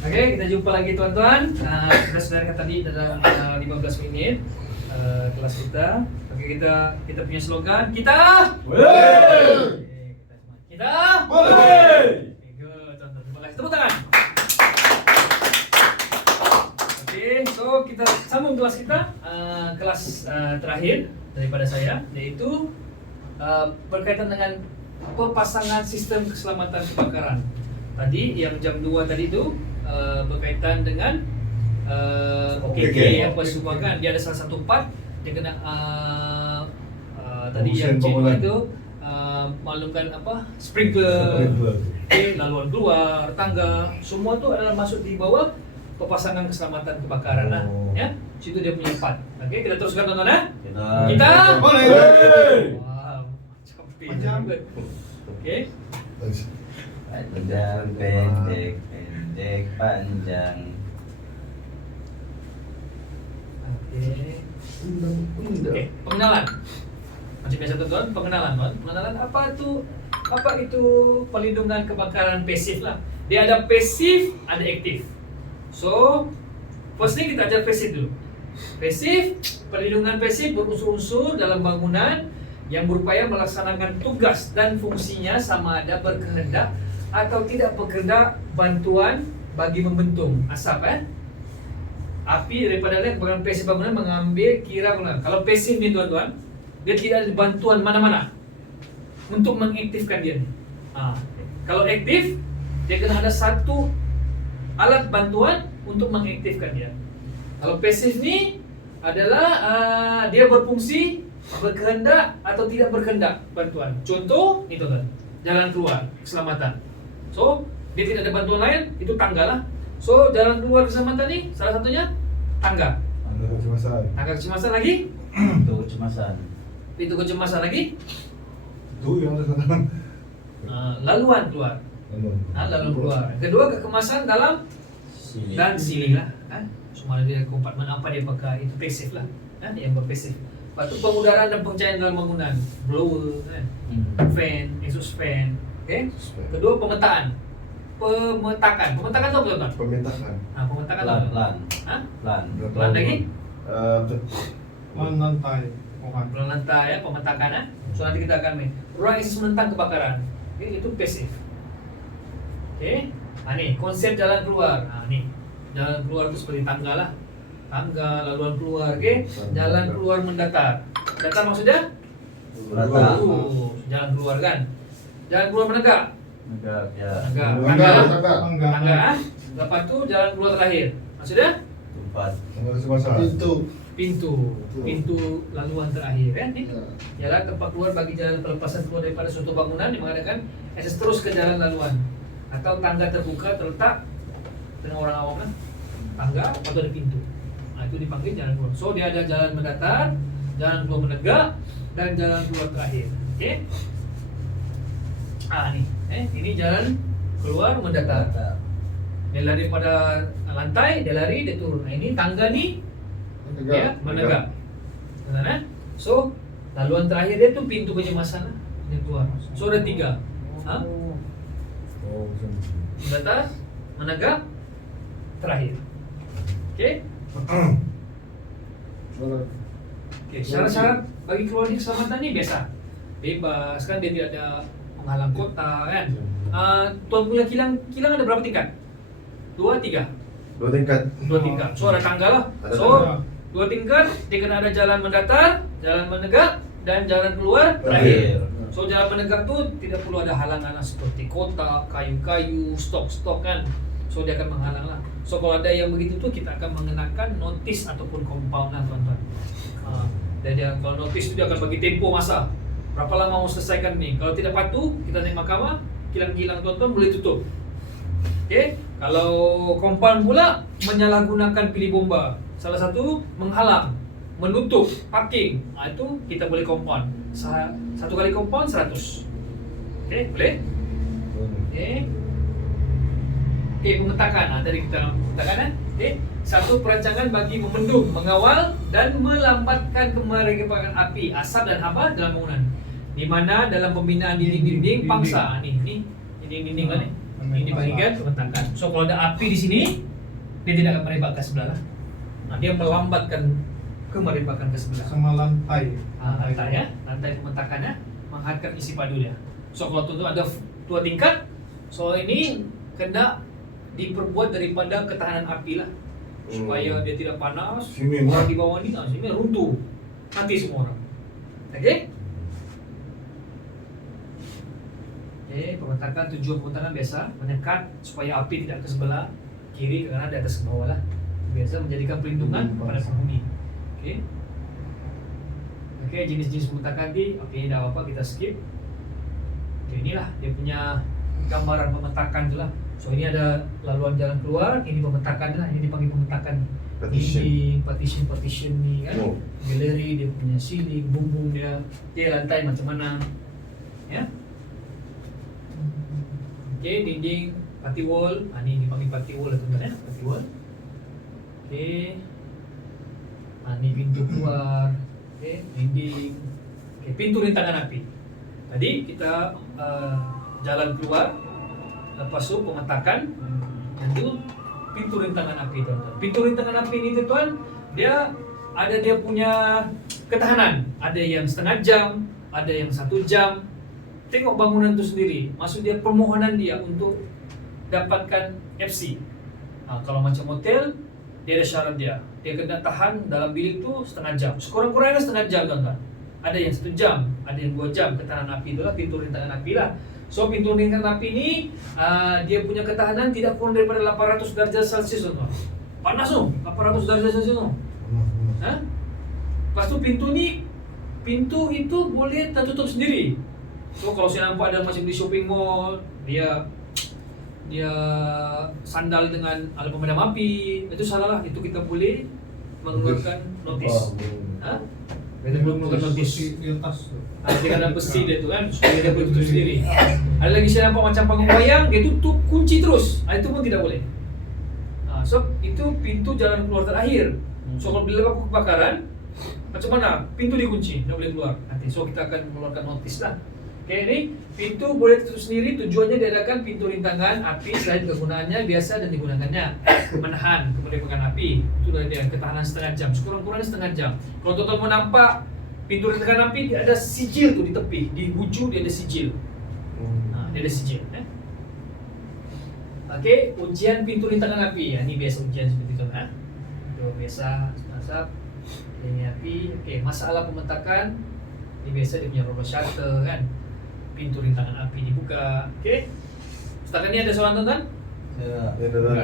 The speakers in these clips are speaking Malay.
Oke, kita jumpa lagi teman-teman. Kita sudah lihat tadi dalam 15 menit kelas kita. Oke, kita punya slogan. Kita Boleh. Kita Boleh. Good, teman-teman. Terima kasih. Tepuk tangan. Oke, so kita sambung kelas kita. Kelas terakhir daripada saya, yaitu berkaitan dengan pemasangan sistem keselamatan kebakaran. Tadi yang jam 2 tadi itu berkaitan dengan OKK apa sumbangan. Dia ada salah satu part dia kena tadi yang C2 itu maklumkan apa sprinkler, laluan keluar, tangga, semua tu adalah masuk di bawah pemasangan keselamatan kebakaran lah. Ya, situ dia punya part. Oke, kita teruskan tonton ya. Kita Boleh. Wow, capek. Oke. Panjang, pendek, pendek, panjang. Oke, pengenalan. Macam biasa tuan, pengenalan tuan. Pengenalan apa itu pelindungan kebakaran pasif lah. Dia ada pasif, ada aktif. So, firstly kita ajar pasif dulu. Pasif, perlindungan pasif berunsur-unsur dalam bangunan yang berupaya melaksanakan tugas dan fungsinya sama ada berkehendak atau tidak berkehendak bantuan bagi membentung asap api daripada bangunan pasif bangunan mengambil kira bangunan. Kalau pasif ni tuan-tuan, dia tidak ada bantuan mana-mana untuk mengaktifkan dia. Kalau aktif, dia kena ada satu alat bantuan untuk mengaktifkan dia. Kalau pasif ni adalah dia berfungsi berkehendak atau tidak berkehendak bantuan. Contoh ni tuan-tuan, jalan keluar keselamatan. So, dia tidak ada bantuan lain, itu tangga lah. So, jalan keluar keselamatan ni salah satunya tangga. Tangga kecemasan. Tangga kecemasan lagi? Pintu kecemasan. Pintu kecemasan lagi? Itu yang ada sana. Laluan keluar. Laluan keluar. Kedua, kekemasan dalam Sini. dan siling lah. Semua dia kompartmen apa dia pakai, itu pasif lah. Yang berpasif. Lepas tu pengudaraan dan pencahayaan dalam bangunan, blower, fan, exhaust fan. Okay. Kedua, pemetaan. Pemetakan tu apa tuan-tuan? Pementakan. Pemetakan Plan, tu. plan, Plan. plan. Plan lagi? Lantai. Plan lantai ya, pemetakan ya. So nanti kita akan main. Ruang akses menentang kebakaran. Okay, itu pasif. Okay. Ni konsep jalan keluar. Ni jalan keluar tu seperti tangga lah. Tangga, laluan keluar, okay? Jalan keluar mendatar. Datar maksudnya? Rata. Jalan keluar kan? Jalan keluar menegak. Negap, ya. Menegak. Tangga. Lepas tu jalan keluar terakhir. Maksudnya? Tempat. Tangga kecemasan. Pintu laluan terakhir kan? Ni jalan tempat keluar bagi jalan pelepasan keluar daripada suatu bangunan yang mengadakan akses terus ke jalan laluan. Atau tangga terbuka terletak dengan orang awam lah. Tangga atau ada pintu. Itu dipanggil jalan keluar. So dia ada jalan mendatar, jalan keluar menegak, dan jalan keluar terakhir. Okey. Ini jalan keluar mendatar. Dia lari pada lantai, dia lari, dia turun. Ini tangga ni dia menegak. Benar. So laluan terakhir dia tu pintu kecemasan lah. Dia keluar. So ada 3. Mendatar, menegak, terakhir. Okey. Okey, syarat-syarat bagi keluar di keselamatan ni biasa. Bebas kan, dia tidak ada menghalang kota kan. Tuan punya kilang ada berapa tingkat? 2, 3. 2 tingkat. 2 tingkat. So ada tangga lah. Ada So tangga. 2 tingkat, dia kena ada jalan mendatar, jalan menegak, dan jalan keluar terakhir. So jalan menegak tu tidak perlu ada halangan seperti kotak, kayu-kayu, stok-stok kan. So dia akan menghalang lah. So kalau ada yang begitu tu, kita akan mengenakan notis ataupun compound lah tuan-tuan. Dan dia, kalau notis tu dia akan bagi tempoh masa. Berapa lama mau selesaikan ni. Kalau tidak patuh, kita naik mahkamah, kilang-kilang tuan-tuan boleh tutup. Okay. Kalau compound pula menyalahgunakan pilih bomba. Salah satu menghalang, menutup parking. Itu kita boleh compound. Satu kali compound 100. Okay, boleh? Okay. Okey, pemetakan. Tadi kita pemetakan Okey, satu perancangan bagi membendung, mengawal dan melambatkan kemeragaan api, asap dan haba dalam bangunan. Di mana dalam pembinaan dinding-dinding pangsa ni dinding-dinding lah ni. Ini dibagikan pemetakan. So kalau ada api di sini, dia tidak akan merebak ke sebelah lah. Nah, dia melambatkan kemerebakan ke sebelah. Sama lantai. Lantai ya, lantai pemetakannya menghantar isi padu dia. So kalau tentu ada 2 tingkat, so ini kena diperbuat daripada ketahanan api lah, supaya dia tidak panas. Simen Orang lah. di bawah ni, simen runtuh, mati semua orang. Okey? Okey, pemetakan, tujuan pemetakan biasa menyekat supaya api tidak ke sebelah kiri ke kanan, di atas ke bawah lah. Biasa menjadikan perlindungan kepada penghuni. Okey. Okey, jenis-jenis pemetakan ni, okey dah apa kita skip. Okay, inilah dia punya gambaran pemetakan tu lah. So ini ada laluan jalan keluar, ini pemetakan lah, ini dipanggil pemetakan. Partition. Ini partition ni kan. Oh. Galeri dia punya ceiling, bumbung dia lantai macam mana. Ya. Okey, dinding, party wall. Ini dipanggil party wall lah tuan-tuan ya, party wall. Okey. Ini pintu keluar. Okey, dinding. Okey, pintu rintangan api. Tadi kita jalan keluar, lepas tu pemetakan, dan itu pintu rintangan api tuan-tuan. Pintu rintangan api ini tuan, dia ada dia punya ketahanan. Ada yang setengah jam, ada yang 1 jam. Tengok bangunan itu sendiri. Maksud dia permohonan dia untuk dapatkan FC. Kalau macam hotel, dia ada syarat dia. Dia kena tahan dalam bilik tu setengah jam. Sekurang-kurangnya setengah jam tuan-tuan. Ada yang 1 jam, ada yang 2 jam. Ketahanan api itulah pintu rintangan api lah. So pintu rintangan api ni dia punya ketahanan tidak kurang daripada 800 darjah Celsius tuan-tuan. Panas tu, 800 darjah Celsius tu. Ha? Lepas tu pintu itu boleh tertutup sendiri. So kalau saya nampak ada macam di shopping mall, dia sandal dengan alat pemadam api, itu salah lah. Itu kita boleh mengeluarkan notis. Ha? Kita belum mengeluarkan notis. Di atas tu. Dia ada besi dia tu kan, supaya dia boleh tutup sendiri. Ada lagi saya nampak macam panggung wayang, dia tutup kunci terus. Itu pun tidak boleh. So itu pintu jalan keluar terakhir. So kalau bila berlaku kebakaran, macam mana? Pintu dikunci, tidak boleh keluar. Nanti so kita akan mengeluarkan notis lah. Okay, ini pintu boleh tutup sendiri. Tujuannya diadakan pintu rintangan api selain kegunaannya biasa dan digunakannya menahan kemerdekaan api. Itu dia ketahanan setengah jam, sekurang-kurangnya setengah jam. Kalau total mau nampak pintu rintangan api, dia ada sijil tu di tepi, di hujung dia ada sijil. Dia ada sijil. Okey, ujian pintu rintangan api. Ini biasa ujian seperti itu kan. Itu biasa asap ini api. Okey, masalah pemetakan. Ini biasa dia punya roller shutter kan. Pintu rintangan api dibuka. Okey. Setakat ni ada soalan tuan-tuan? Ya.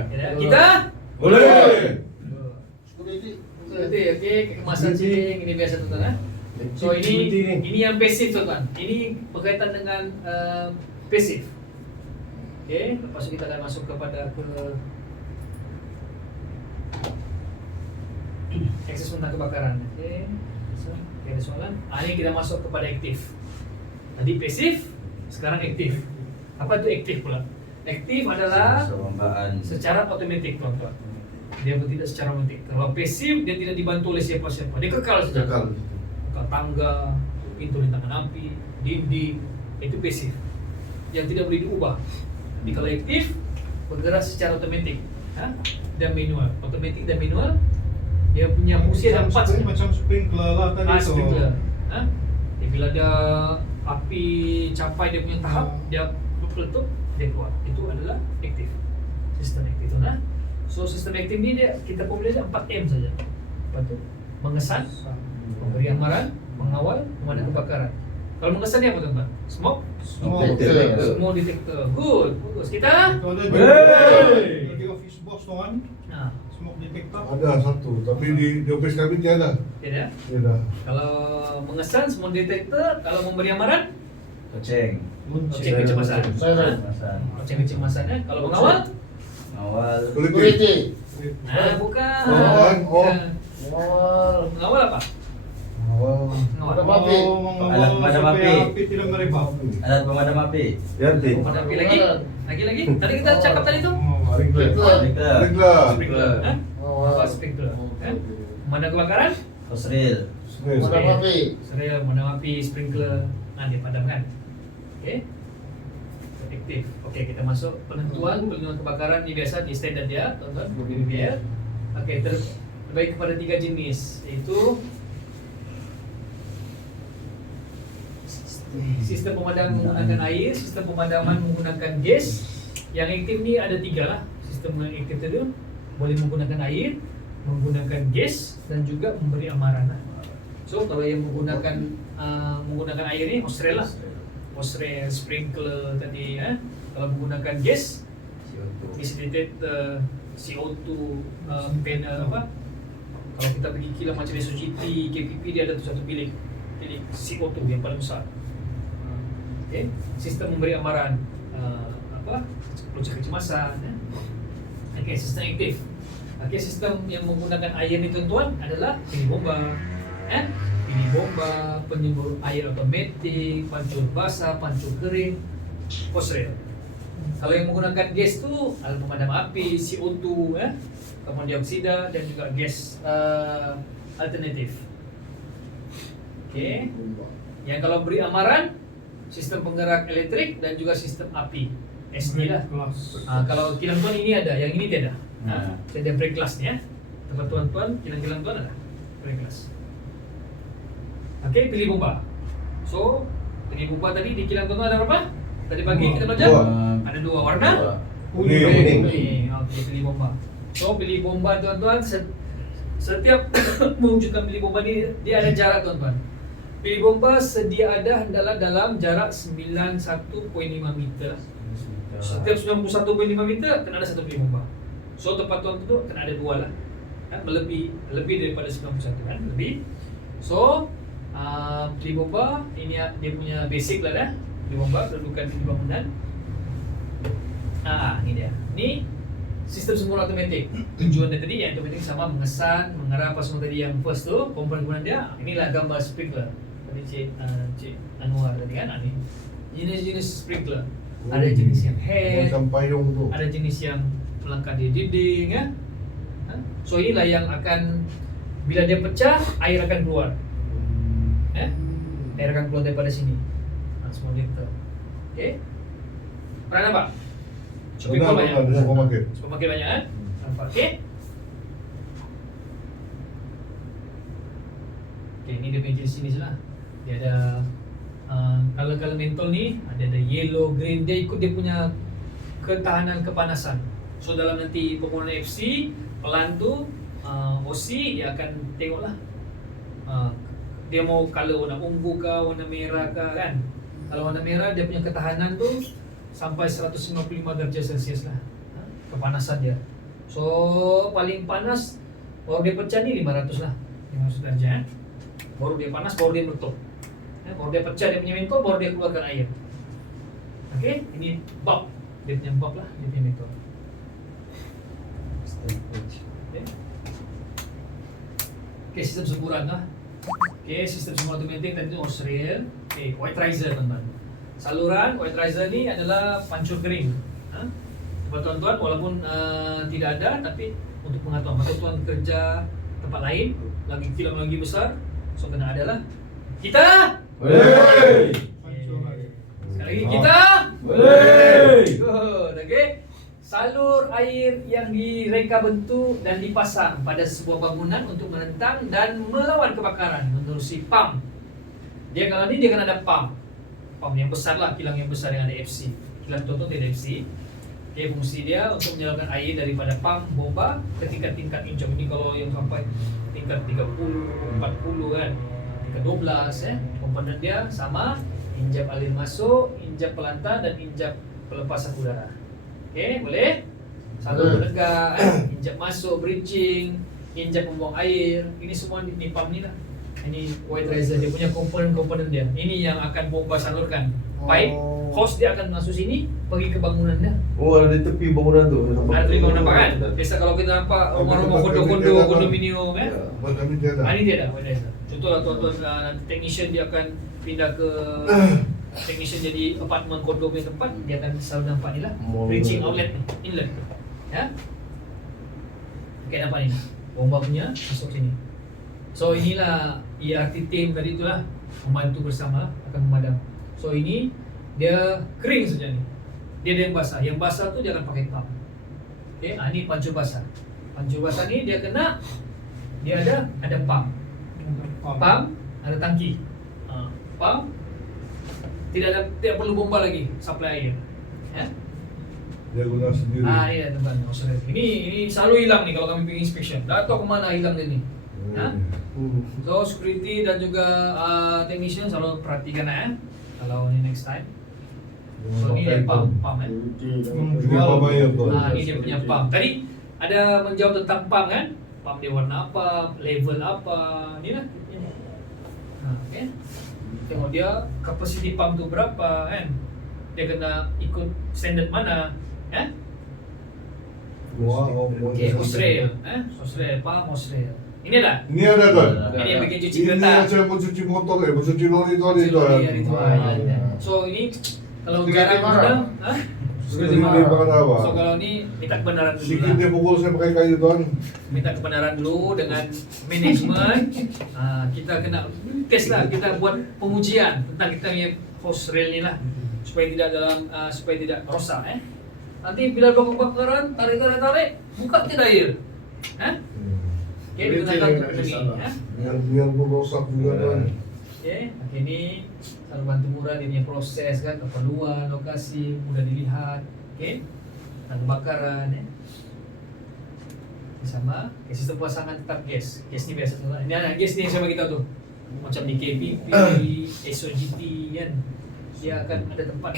Ya, kita Boleh. okey, kemasan ceiling ini biasa tuan-tuan. So ini yang pasif tuan-tuan. Ini berkaitan dengan pasif. Okey, lepas itu kita akan masuk kepada akses tentang kebakaran. Okey. Ada soalan? Ini kita masuk kepada aktif. Tadi pasif, sekarang aktif. Apa itu aktif pula? Aktif adalah Perlombaan. secara otomatik tuan-tuan. Dia tidak secara otomatik. Kalau pasif, dia tidak dibantu oleh siapa-siapa. Dia kekal saja. Kekal tangga, pintu rintangan api, dinding, itu pasif. Yang tidak boleh diubah. Jadi kalau aktif, bergerak secara otomatik. Dan manual. Otomatik dan manual, dia punya fungsi ada 4 saja. Macam sprinkler lah tadi tu. Sprinkler. Jadi bila dia api capai dia punya tahap, dia meletup, dia keluar. Itu adalah aktif. Sistem aktif tu nah. So sistem aktif ni dia kita boleh ada 4M saja. Apa tu? Mengesan, memberi amaran, mengawal, memadam kebakaran. Kalau mengesan ni apa tuan-tuan? Smoke detector. Good. Bagus. Kita Itu ada di office box tu kan. Smoke detector. Ada satu, tapi di office kami tiada. tidak. Tiada. Kalau mengesan smoke detector, kalau memberi amaran Koceng. loceng kecemasan. Kecemasan. Loceng kecemasan ya. Kalau mengawal Awal. Politik. bukan. Oh. Mengawal apa? Awal. Mengawal. Alat pemadam supaya api. api tidak merebak. Alat pemadam api. Pemadam api lagi? Lagi? Tadi kita cakap tadi tu? Sprinkler. Sprinkler. Mengawal sprinkler. Pemadam kebakaran? Kosril. Serial, pemadam api, sprinkler. Dipadamkan. Okey. aktif. Oke, kita masuk penentuan pelindungan kebakaran ini biasa di standar dia, tonton BBBL. Oke, terbaik kepada 3 jenis, yaitu sistem pemadam menggunakan air, sistem pemadaman menggunakan gas. Yang aktif ni ada 3 lah. Sistem yang aktif itu boleh menggunakan air, menggunakan gas, dan juga memberi amaran lah. So kalau yang menggunakan air ni Australia lah, Australia sprinkler tadi. Kalau menggunakan gas, disintegrate CO2 panel apa. Kalau kita pergi kilang macam SOGT, KPP, dia ada tu satu bilik CO2 yang paling besar. Okay. Sistem memberi amaran loceng kecemasan. Okay, sistem aktif. Okay, sistem yang menggunakan air ni tuan-tuan adalah pilih bomba, pilih bomba, penyembur air automatik, pancur basah, pancur kering, hose reel. Kalau yang menggunakan gas tu adalah pemadam api, CO2, karbon dioksida, dan juga gas alternatif. Okay. Yang kalau beri amaran, sistem penggerak elektrik dan juga sistem api, SD lah. Kalau kilang tuan ini ada, yang ini tiada. Ada break glass ni tempat tuan-tuan, kilang-kilang tuan ada break glass. Okay, pilih bomba. So, pilih bomba tadi di kilang tuan ada berapa? Tadi pagi kita belajar? Ada 2 warna. Kuning. Okay, pilih bomba. So, pilih bomba tuan-tuan, setiap mewujudkan pilih bomba ni dia ada jarak tuan-tuan. Pilih bomba sedia ada adalah dalam jarak 91.5 meter. Setiap 91.5 meter kena ada satu pilih bomba. So tempat tuan tu kena ada 2 lah. Lebih daripada 91 kan, lebih. So pilih bomba ini dia punya basic lah dah. Pilih bomba kedudukan di bangunan. Ini dia. Ni sistem sumber automatik. Tujuan dia tadi yang automatik sama mengesan, mengerap apa semua tadi yang first tu, komponen guna dia. Inilah gambar sprinkler. Tadi Cik Anwar tadi kan, ini jenis-jenis sprinkler. Ada jenis yang head, Macam payung tu. ada jenis yang melangkah di dinding ya. So inilah yang akan bila dia pecah, air akan keluar. Air akan keluar daripada sini. Semua gitu. Okey. Pernah nampak? Shopping mall banyak. Supermarket. Supermarket banyak kan? Nampak. Okey. Okey, ini dia punya jenis sini je lah. Dia ada color mentol ni, ada yellow, green. Dia ikut dia punya ketahanan kepanasan. So dalam nanti pembangunan FC, pelan tu OC dia akan tengoklah dia mau color warna ungu ke, warna merah ke kan. Kalau warna merah dia punya ketahanan tu sampai 155 darjah Celsius lah, kepanasan dia. So paling panas baru dia pecah ni 500 lah, 500 darjah. Baru dia panas, baru dia meletup. Baru dia pecah dia punya mentol, baru dia keluarkan air. Okey, ini bulb. Dia punya bulb lah, dia punya mentol. Okay, sistem semburan lah. Okay, sistem semburan automatik tadi tu Australia. Okay, white riser teman-teman. Saluran white riser ni adalah pancur kering. Buat tuan-tuan walaupun tidak ada, tapi untuk pengetahuan maka tuan kerja tempat lain lagi kilang lagi besar, so kena ada lah. Kita Boleh. sekali lagi kita Boleh. good. Okay. Salur air yang direka bentuk dan dipasang pada sebuah bangunan untuk menentang dan melawan kebakaran menerusi pump. Dia kalau ni dia akan ada pump yang besar lah, kilang yang besar yang ada FC. Kilang Toto tidak FC. Okay, fungsi dia untuk menyalurkan air daripada pump bomba ke tingkat-tingkat injap. Ini kalau yang sampai tingkat 30, 40 kan, tingkat 12 komponen dia sama, injap alir masuk, injap pelantar dan injap pelepasan udara. Okay, boleh? Salur penegak, injap masuk, breaching, injap membuang air. Ini semua di pump ni lah. Ini white riser, dia punya komponen-komponen dia. Ini yang akan bomba salurkan. Pipe, hose dia akan masuk sini, pergi ke bangunan dia. Oh, ada di tepi bangunan tu. Ada tepi bangunan nampak kan? Biasa kalau kita nampak rumah-rumah kondo-kondo, kondominium Buat kami tiada. ini dia ada white riser. Contohlah tuan-tuan, technician dia akan pindah ke technician jadi apartment kondo punya tempat, dia akan selalu nampak ni lah, breaching outlet ni, inlet. Ya. Okay, nampak ni. Bomba punya masuk sini. So inilah ERT team tadi itulah membantu bersama akan memadam. So ini dia kering saja ni. dia ada yang basah. Yang basah tuh jangan pakai pump. Oke, ini pancu basah. Pancu basah ini dia kena, dia ada pump. Pump ada tangki. Pump tidak perlu bomba lagi supply air. Ya. Dia guna sendiri. Ini ada tempat nozzle. Ini selalu hilang nih kalau kami pergi inspection. Dah tahu kemana hilang dia nih. Ya. So security dan juga technician selalu perhatikan ya. Kalau ini next time. So ini dia pump ya. Juga bayar tuh. Ini dia punya pump. Tadi ada menjawab tentang pump kan? Pump dia warna apa, level apa, ini lah. Okay. Tengok dia capacity pump tu berapa kan? Dia kena ikut standard mana, ya? Okay, Australia, Australia, pump Australia. Ini dah. Ini ada tuh. Ini yang bikin cuci Ini kereta. macam mencuci motor ya, mencuci lori itu ada itu. So ini kalau Security jarang marah. guna, Security marah apa? So kalau ini minta kebenaran dulu Sikit lah. dia pukul saya pakai kayu tuan. Minta kebenaran dulu dengan manajemen. Kita kena tes lah, kita buat pengujian tentang kita punya hose rail ni lah supaya tidak supaya tidak rosak. Nanti bila kebakaran tarik, buka tidak air. Okay, digunakan untuk ini. Biar pun rosak juga tuan. Okay, ini selalu bantu murah dia punya proses kan, keperluan, lokasi, mudah dilihat. Okay, dan kebakaran. Sama, sistem pasangan tetap gas. Gas ni biasa sama. Ini ada gas ni yang saya bagi tahu tu. Macam di KPP, SOGT kan. Dia akan ada tempat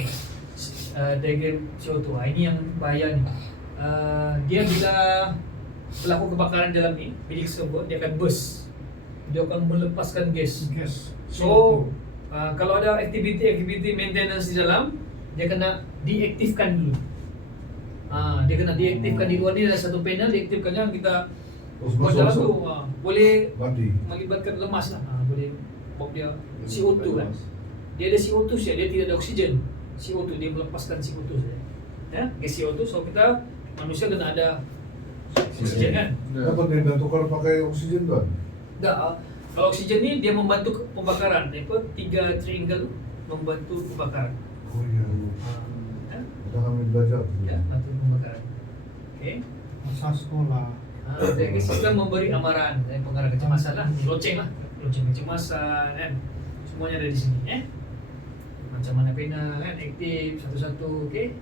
diagram CO2. Ini yang bahaya ni. Dia bila berlaku kebakaran dalam ni, bilik tersebut dia akan burst. Dia akan melepaskan gas. So, kalau ada aktiviti maintenance di dalam, dia kena diaktifkan dulu. Dia kena diaktifkan di luar ni ada satu panel, diaktifkannya kita buat dalam tu boleh Mati. melibatkan lemas lah. Boleh buat dia CO2 kan. Dia ada CO2 saja, dia tidak ada oksigen. CO2 dia melepaskan CO2 saja. Ya, gas CO2 so kita manusia kena ada oksigen kan. Apa dia dah tukar pakai oksigen tuan? Tak, kalau oksigen ni dia membantu pembakaran. Dia apa 3 triangle tu membantu pembakaran. Oh iya. Kita kami belajar. Ya, bantu pembakaran. Okey. Masa sekolah. Jadi sistem memberi amaran, pengarah kecemasan lah, lonceng kecemasan kan. Semuanya ada di sini Macam mana pena kan, aktif satu-satu, okey.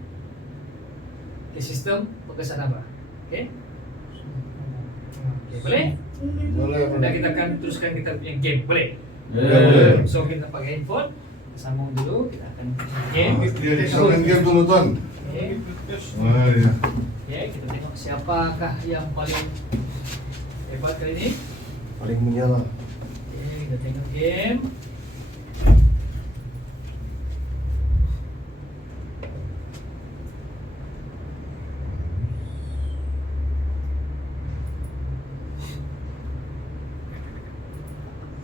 Sistem berkesan apa? Okey. Boleh? Boleh. Dan kita akan teruskan kita punya game, boleh? Boleh. So kita pakai handphone, sambung dulu, kita akan game. Dia disamakan game dulu tuan. Okey. Iya. Ya, kita tengok siapakah yang paling hebat kali ini. Paling menyala. Oke, kita tengok game.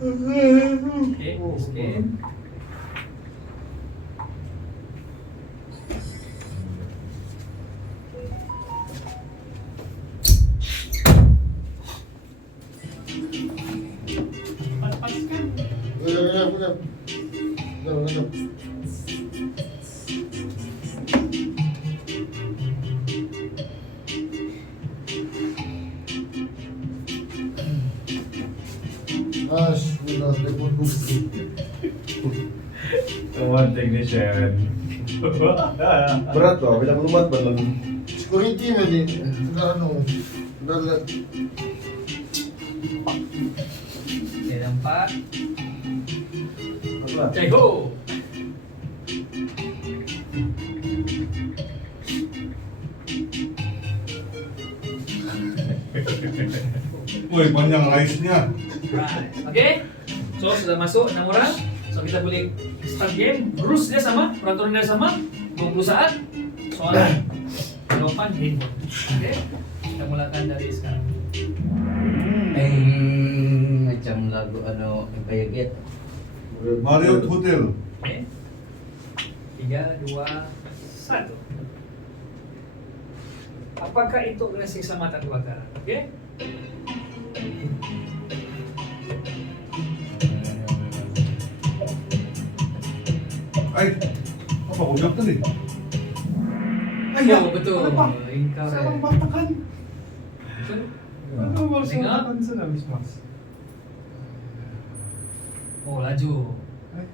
Oke, this game. Sudah telepon bukti. One technician. Berat loh, banyak lumat banget. Security ni sudah sudah lihat. Oke, ada 4. Apa? Oke, go. Woi, panjang race-nya. Right. Oke. So, sudah masuk 6 orang. So, kita boleh start game. Rules dia sama, peraturan dia sama. 20 saat. Soalan. Jawaban handphone. Oke. Kita mulakan dari sekarang. Macam lagu Empire Gate. Marriott Hotel. Oke. 3, 2, 1. Apakah itu organisasi keselamatan kebakaran? Oke. Ay, apa ko tadi? Ayah, betul. Kenapa? Engkau Salah batakan. Betul. Aduh, baru Tengok. batakan sudah habis mas. Oh, laju. Eh,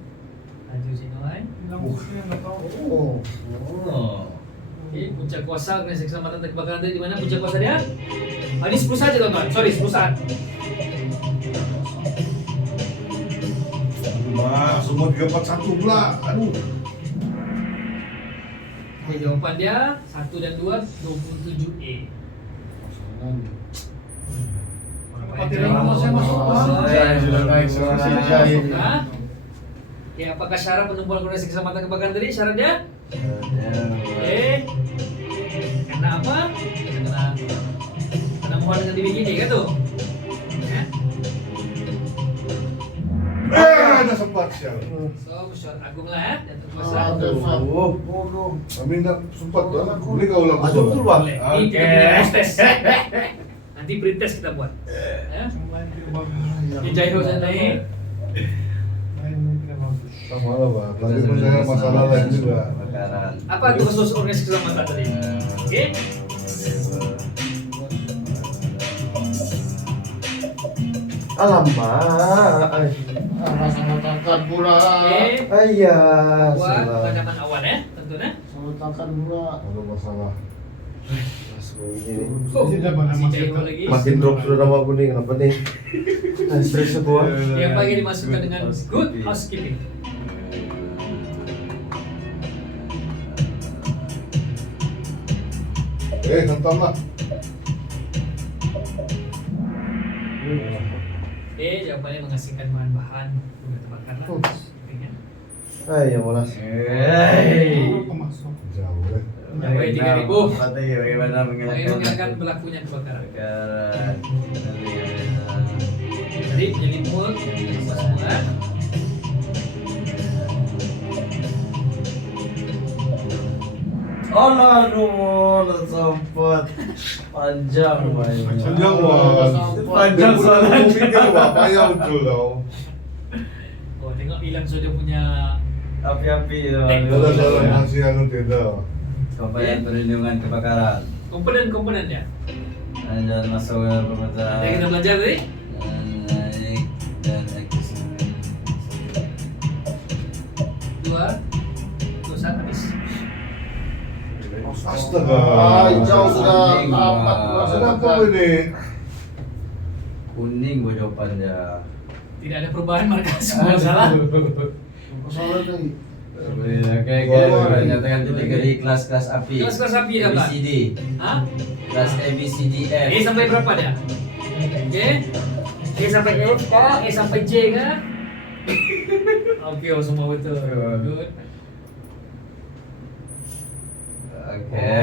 Laju sini lain. hilang buktinya nggak tahu. Oh. Oh. Oke, punca kuasa organisasi keselamatan dan kebakaran tadi di mana punca kuasa dia? Ini 10 saja teman-teman. Sorry, 10 saat. Mas, semua 341 pula. Aduh. Oke, jawaban dia 1 dan 2 27E. Apa tidak mau saya masuk? Sudah baik, sudah baik. Hah? Oke, apakah syarat penumpuan organisasi keselamatan kebakaran tadi syaratnya? Oke. Karena apa? Karena muat dengan dibikini kan tuh? Ya. Ada sempat sial. So, syarat agung lah ya, dan terkuasa. Kami nak sempat dah. Boleh kau ulang Aduh, betul, Bang. Boleh. Ini kita punya pretest. Nanti pretest kita buat. Ya. Yang lain tidak bagus. Di Jaiho sana naik. Lain tidak bagus. Sama lah, Pak. Lagi pun saya masalah lain juga. Kebakaran. Apa tuh khusus organisasi keselamatan tadi? Oke. Alamak. Sama tangkat pula. Oke. Ayah. Buat salah. pemadaman awan ya, tentunya. Sama tangkat pula. Ada masalah. Masuk begini. Oh, Tidak mana si masuk Jaiho ke- lagi. Makin drop sudah nama kuning. Kenapa nih? Stres semua. Yang pagi dimasukkan dengan good housekeeping. Hentam lah. Oke, jawabannya mengasingkan bahan-bahan guna kebakaran. Housekeeping-nya. Ayah malas. Apa masuk? Jauh deh. Sampai 3.000. Strategi bagaimana Mengingatkan berlakunya kebakaran. kebakaran. Jadi menyelimut, apa semua. Oh aduh, sempat panjang mainnya. Panjang wah. Panjang soalnya. Aku pikir wah, payah betul tau. Oh, tengok hilang sudah punya Api-api itu. Ada salah masih anu tidak. Komponen perlindungan kebakaran. komponen-komponennya. Dan masuk ke pemetaan. Yang kita belajar tadi. Naik dan eksis. 2 saat habis. Astaga. Jauh sudah amat. Kenapa ini? Kuning gua jawabannya. Tidak ada perubahan, mereka semua salah. Masalah nih. Oke, nyatakan kategori kelas-kelas api. Kelas-kelas api ya, Pak? ABCD. Hah? Kelas ABCDF. E sampai berapa dia? Oke. E sampai F kah? E sampai J kah? Oke, oh, semua betul. Good. Oke.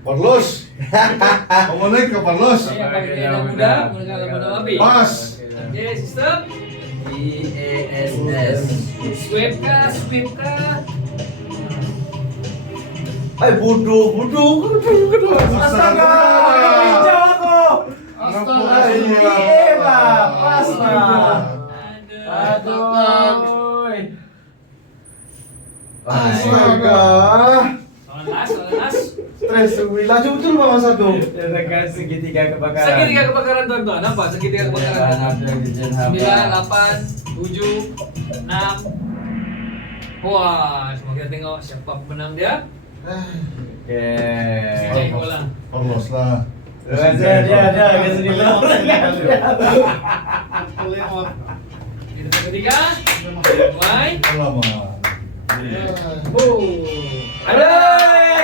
Parlos. Kamu naik ke Parlos. Oke, apa kita yang muda? Menggunakan lembaga api. Pas. Oke, sistem. IESS. Sweep kah? Sweep kah? Bodoh. Astaga. Hijau aku. Astaga. Iya, Pak. Pas, Pak. Aduh. Astaga. Soalan las. Stres, laju betul Bang satu. Nyatakan segitiga kebakaran. Segitiga kebakaran tuan-tuan. Apa segitiga kebakaran? 9, 8, 7, 6. Wah, semua kita tengok siapa pemenang dia. Oke. Si Jaiho lah. Parlos lah. Ada kesini lah. Kelewat. Kita ketiga. Mulai. Lama. Ada.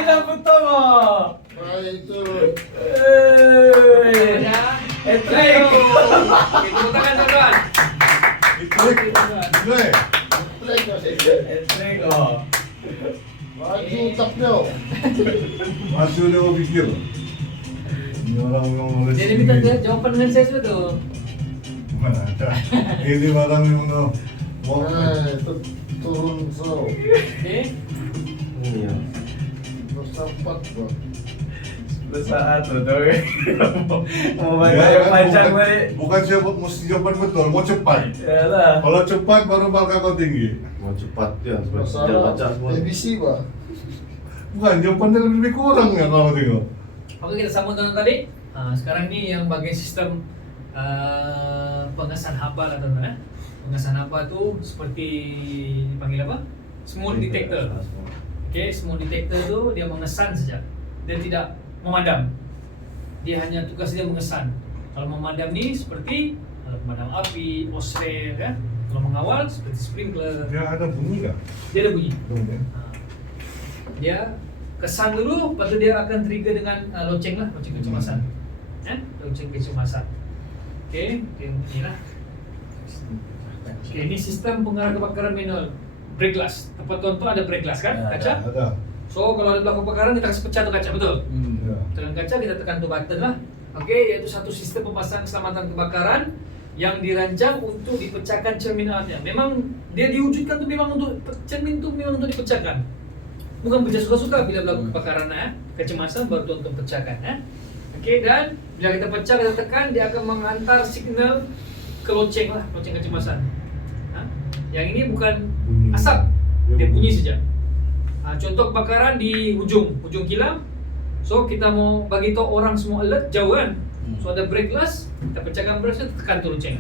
yang pertama. Itu. Ada. Etrik. Oke, tepuk tangan tuan-tuan. Itrik. Nilai. Etrik oh. Maju utaknya. Maju dia mau pikir. Ini orang yang nulis. Jadi minta jawaban dengan saya sudah tuh. Mana ada. Ini orang yang mau. Turun so. Oke. Iya. Bersampat bro. Saat tuh mau Ya, banyak yang kan, panjang bukan- tadi. Bukan siapa mesti jawaban betul, mau cepat. Ya lah. Kalau cepat baru markah kau tinggi. Mau cepat ya, sudah baca semua. ABC pak. Bukan, jawabannya lebih kurang ya kalau tengok. Oke, kita sambung dengan tadi. Sekarang ini yang bagian sistem pengesan haba lah teman-teman. Pengesan haba tu seperti dipanggil apa? Smoke detector. Oke, smoke detector tu dia mengesan saja. Dia tidak memadam. Dia hanya tugas dia mengesan. Kalau memadam ni seperti pemadam api, osre kan. Kalau mengawal seperti sprinkler. Dia ada bunyi nggak? Dia ada bunyi. Bunyi. Dia kesan dulu, lepas tu dia akan trigger dengan lonceng lah, lonceng kecemasan. Lonceng kecemasan. Okey, inilah. Okey, ini sistem pengarah kebakaran manual. Brake glass. Tempat tuan-tuan ada brake glass kan? Kaca. Ada. So kalau ada belakang kebakaran kita kasih pecah tu kaca, betul? Ya. Tekan kaca, kita tekan tu button lah. Okey, iaitu satu sistem pemasangan keselamatan kebakaran yang dirancang untuk dipecahkan cermin alatnya. Memang dia diwujudkan tu memang untuk cermin tu memang untuk dipecahkan. Bukan pecah suka-suka bila berlaku kebakaran, kecemasan baru tuan-tuan pecahkan. Okey, dan bila kita pecah, kita tekan, dia akan menghantar signal ke lonceng lah, lonceng kecemasan. Yang ini bukan Bunyi. asap, Dia dia bunyi bunyi. saja. Contoh kebakaran di ujung kilang. So kita mau bagi tahu orang semua alert jauh kan. So ada brake glass, kita pecahkan brake glass, tekan tu lonceng.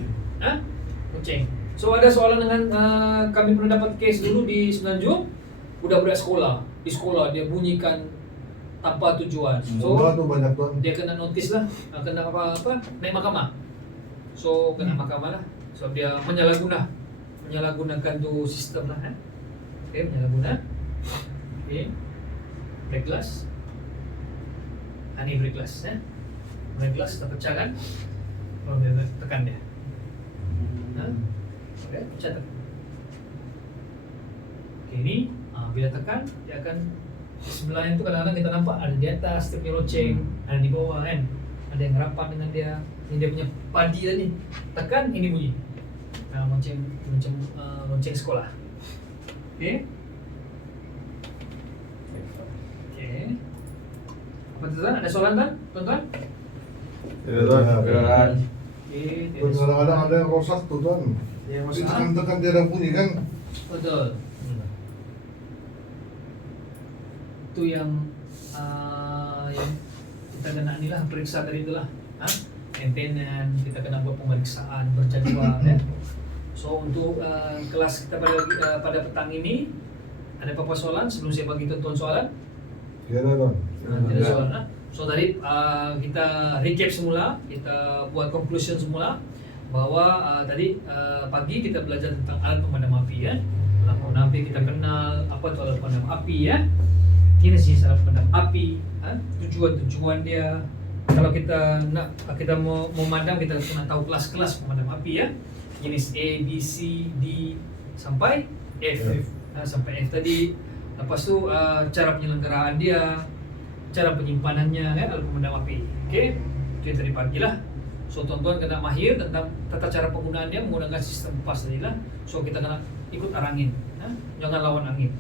Lonceng. So ada soalan dengan kami pernah dapat case dulu di Semenanjung, budak-budak sekolah. Di sekolah dia bunyikan tanpa tujuan. So Sekolah tu banyak tuan. dia kena notis lah, kena apa naik mahkamah. So kena mahkamah lah. So dia menyalahgunakan tu sistem lah. Okey, menyalahguna. Okey. Brake glass. Ini brake glass brake glass kita pecahkan. Kalau dia tekan dia. Okey, pecah tekan. Okey, ini bila tekan dia akan di sebelahnya tu kadang-kadang kita nampak ada di atas dia punya lonceng, ada di bawah kan. Ada yang rapat dengan dia. Ini dia punya padi tadi. Tekan ini bunyi. Lonceng sekolah. Okey. Okey. Apa tu tuan? Ada soalan tuan? Tuan-tuan? Ya tuan. Okey. Tuan, kadang-kadang ada yang rosak tuh tuan. Dia Dia rosak. tekan-tekan dia ada bunyi kan. Betul. Itu yang kita kena ni lah, periksa tadi itulah. Maintenance, kita kena buat pemeriksaan berjadwal ya. So untuk kelas kita pada petang ini ada apa-apa soalan sebelum saya bagi tuan-tuan soalan? Tiada tuan. Tidak ada soalan. So tadi kita recap semula, kita buat conclusion semula bahwa tadi pagi kita belajar tentang alat pemadam api ya. Alat pemadam api kita kenal apa itu alat pemadam api ya. Jenis alat pemadam api, tujuan dia. Kalau kita mau memadam, kita kena tahu kelas-kelas pemadam api ya. Jenis A, B, C, D sampai F. Sampai F tadi. Lepas tu cara penyelenggaraan dia, cara penyimpanannya alat pemadam api. Okey. Itu yang tadi pagi lah. So tuan-tuan kena mahir tentang tata cara penggunaan dia menggunakan sistem PAS tadi lah. So kita kena ikut arah angin. Jangan lawan angin.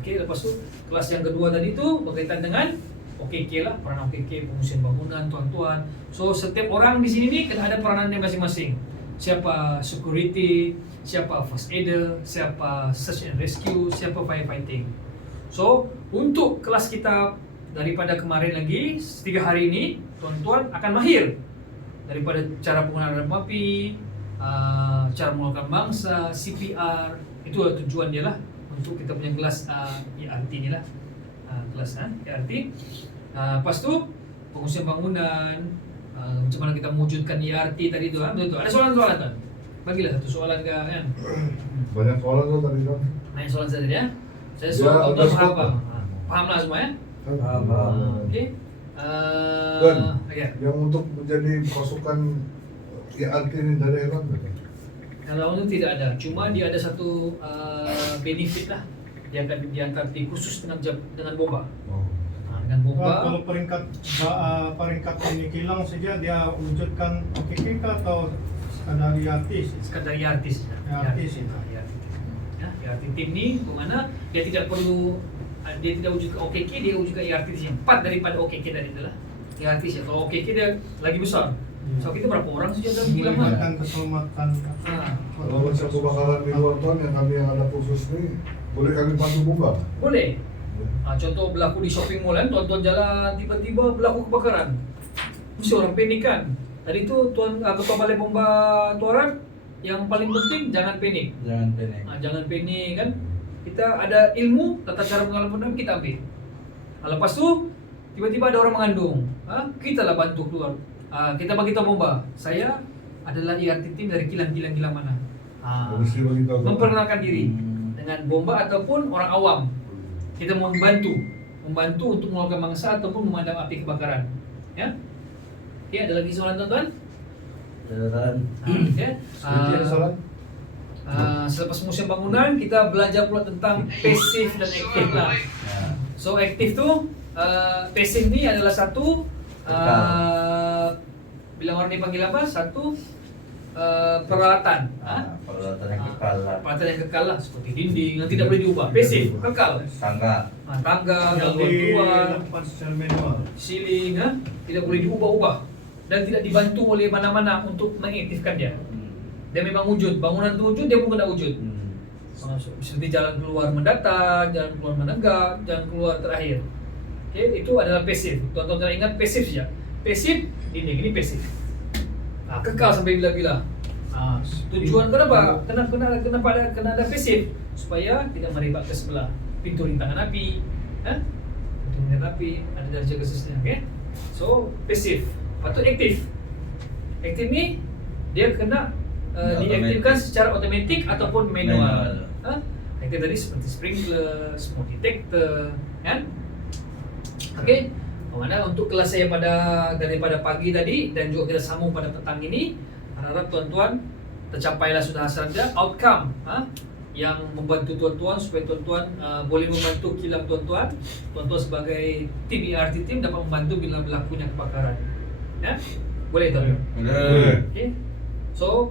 Okey, lepas tu kelas yang kedua tadi tu berkaitan dengan OKK lah, peranan OKK, pengungsian bangunan, tuan-tuan. So setiap orang di sini ni kena ada peranannya masing-masing. Siapa security, siapa first aider, siapa search and rescue, siapa firefighting. So untuk kelas kita daripada kemarin lagi 3 hari ini, tuan-tuan akan mahir daripada cara penggunaan alarm api, cara mengeluarkan bangsa, CPR. Itu tujuan dia lah untuk kita punya kelas ERT ni lah. Kelas ERT. Lepas tu pengungsian bangunan, macam mana kita mewujudkan ERT tadi tu betul. Ada soalan-soalan tuan? Bagilah satu soalan ke kan. Banyak soalan tuan tadi tuan. Main soalan saja ya. Saya Ya, suruh tuan ada faham. soalan. Fahamlah semua ya. Okey. Dan Ya. yang untuk menjadi pasukan ERT ini dari Iran tak? Kalau itu tidak ada, cuma dia ada satu benefit lah. Dia akan diantar di khusus dengan bomba. Oh. Dengan bomba. Kalau peringkat ini kilang saja dia wujudkan OKK atau sekadar artis? Sekadar artis. Artis itu. Ya, tim ni mana dia tidak perlu wujudkan OKK, dia wujudkan artis yang 4 daripada OKK tadi itulah. Artis ya. Kalau OKK dia lagi besar. So kita berapa orang saja dalam kilang kan? Melibatkan keselamatan. Kalau macam kebakaran di luar tuan yang kami yang ada khusus ni, boleh kami bantu bomba? Boleh. Contoh berlaku di shopping mall kan, tuan-tuan jalan tiba-tiba berlaku kebakaran. Mesti orang panik kan. Tadi tu ketua balai bomba Tuaran, yang paling penting jangan panik. Jangan panik. Jangan panik kan. Kita ada ilmu, tata cara pengalaman kita ambil. Lepas tu tiba-tiba ada orang mengandung. Kita lah bantu keluar. Kita bagi tahu bomba. Saya adalah IRT team dari kilang mana. Mesti bagi tahu. Memperkenalkan diri dengan bomba ataupun orang awam. Kita membantu untuk mengeluarkan mangsa ataupun memadam api kebakaran. Ya. Okey, ada lagi soalan tuan-tuan? Jalan. Okey. Ada soalan? Selepas musim bangunan kita belajar pula tentang pasif dan aktif lah. So aktif tu pasif ni adalah satu bilang orang ni panggil apa? Satu peralatan. Peralatan yang kekal lah. Peralatan yang kekal lah seperti dinding yang tidak boleh diubah. Pasif, kekal. Tangga. Tangga, Yang gangguan keluar, dilakukan secara manual. ceiling, tidak boleh diubah-ubah dan tidak dibantu oleh mana-mana untuk mengaktifkan dia. Dia memang wujud, bangunan tu wujud, dia pun kena wujud. Seperti jalan keluar mendatar, jalan keluar menegak, jalan keluar terakhir. Okey, itu adalah pasif. Tuan-tuan kena ingat pasif saja. Pasif, ini pasif. Kekal sampai bila-bila. Tujuan kenapa? Kenapa ada pasif? Supaya tidak merebak ke sebelah. Pintu rintangan api, pintu rintangan api, ada darjah khususnya. Okay? So pasif. Patut aktif. Aktif ni dia kena diaktifkan secara automatik ataupun manual. Aktif tadi seperti sprinkler, smoke detector, kan? Okey. Mana untuk kelas saya daripada pagi tadi dan juga kita sambung pada petang ini, harap tuan-tuan tercapailah sudah hasilnya outcome yang membantu tuan-tuan supaya tuan-tuan boleh membantu kilang tuan-tuan sebagai tim ERT team dapat membantu bila berlakunya kebakaran. Ya? Boleh tuan? Boleh. Okey. So,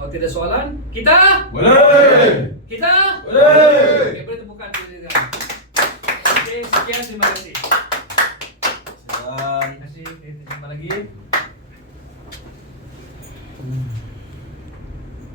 kalau tidak soalan, kita Boleh. Okey, boleh tepukan diri kita. Okey, sekian, terima kasih. Terima kasih. Terima lagi.